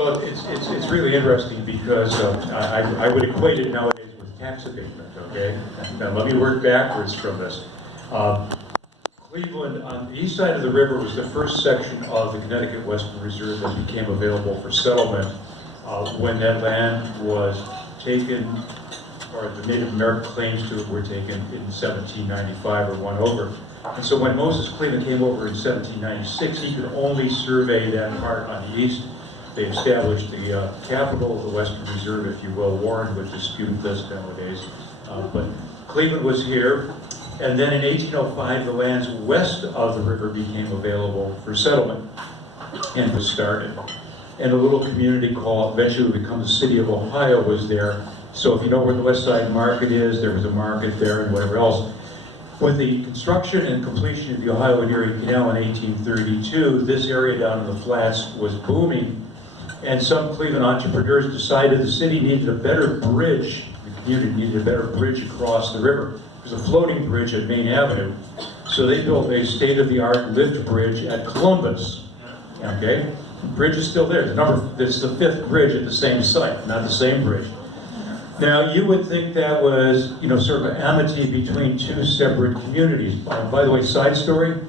Well, it's really interesting because I would equate it nowadays with tax abatement, okay? Now, let me work backwards from this. Cleveland, on the east side of the river, was the first section of the Connecticut Western Reserve that became available for settlement when that land was taken, or the Native American claims to it were taken in 1795 or won over. And so when Moses Cleveland came over in 1796, he could only survey that part on the east. They established the capital of the Western Reserve, if you will. Warren would dispute this nowadays. But Cleveland was here. And then in 1805, the lands west of the river became available for settlement and was started. And a little community called, eventually would become the city of Ohio, was there. So if you know where the West Side Market is, there was a market there and whatever else. With the construction and completion of the Ohio and Erie Canal in 1832, this area down in the flats was booming. And some Cleveland entrepreneurs decided the city needed a better bridge, the community needed a better bridge across the river. There's a floating bridge at Main Avenue. So they built a state-of-the-art lift bridge at Columbus. Okay? The bridge is still there. It's the fifth bridge at the same site, not the same bridge. Now, you would think that was, sort of amity between two separate communities. By the way, side story,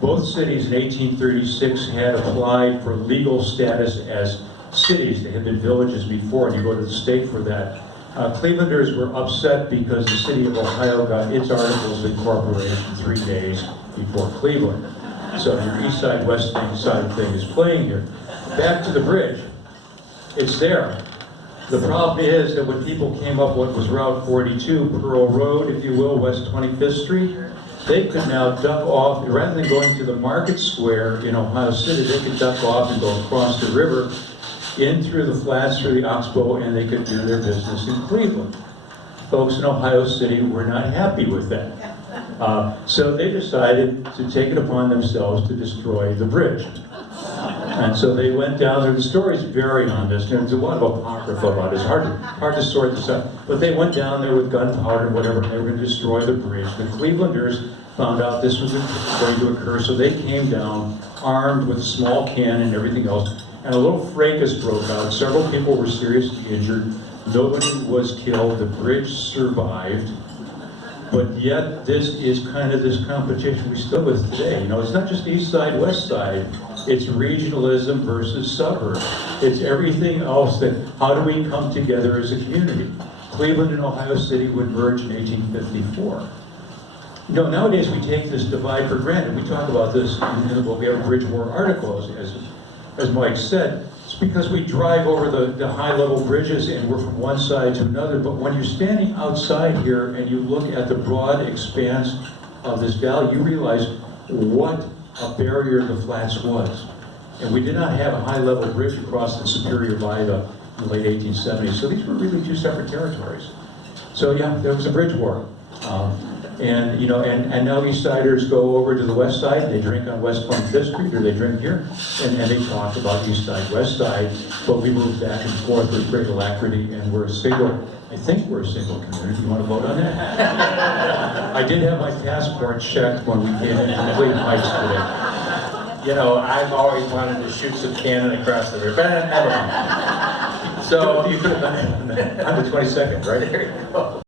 both cities in 1836 had applied for legal status as cities. They had been villages before, and you go to the state for that. Clevelanders were upset because the city of Ohio got its articles of incorporation 3 days before Cleveland. So your east side, west side thing is playing here. Back to the bridge, it's there. The problem is that when people came up what was Route 42, Pearl Road, if you will, West 25th Street, they could now duck off, rather than going to the market square in Ohio City, they could duck off and go across the river, in through the flats, through the Oxbow, and they could do their business in Cleveland. Folks in Ohio City were not happy with that. So they decided to take it upon themselves to destroy the bridge. And so they went down there. The stories vary on this. There's a lot of apocrypha about it. It's hard to sort this out. But they went down there with gunpowder and whatever, and they were going to destroy the bridge. The Clevelanders found out this was going to occur, so they came down armed with a small cannon and everything else. And a little fracas broke out. Several people were seriously injured. Nobody was killed. The bridge survived. But yet, this is kind of this competition we still with today. It's not just east side, west side. It's regionalism versus suburb. It's everything else that, how do we come together as a community? Cleveland and Ohio City would merge in 1854. Nowadays we take this divide for granted. We talk about this in what we have Bridge War articles, as Mike said. It's because we drive over the high-level bridges and we're from one side to another, but when you're standing outside here and you look at the broad expanse of this valley, you realize what a barrier the flats was. And we did not have a high-level bridge across the Superior Viaduct in the late 1870s, so these were really two separate territories. So yeah, there was a bridge war. And now East Siders go over to the West Side, they drink on West 25th Street, or they drink here, and they talk about East Side, West Side, but we move back and forth with great alacrity, and I think we're a single community. You want to vote on that? I did have my passport checked when we came in from Cleveland Heights today. I've always wanted to shoot some cannon across the river, but I don't know. So you could have done it on the 22nd, right? There you go.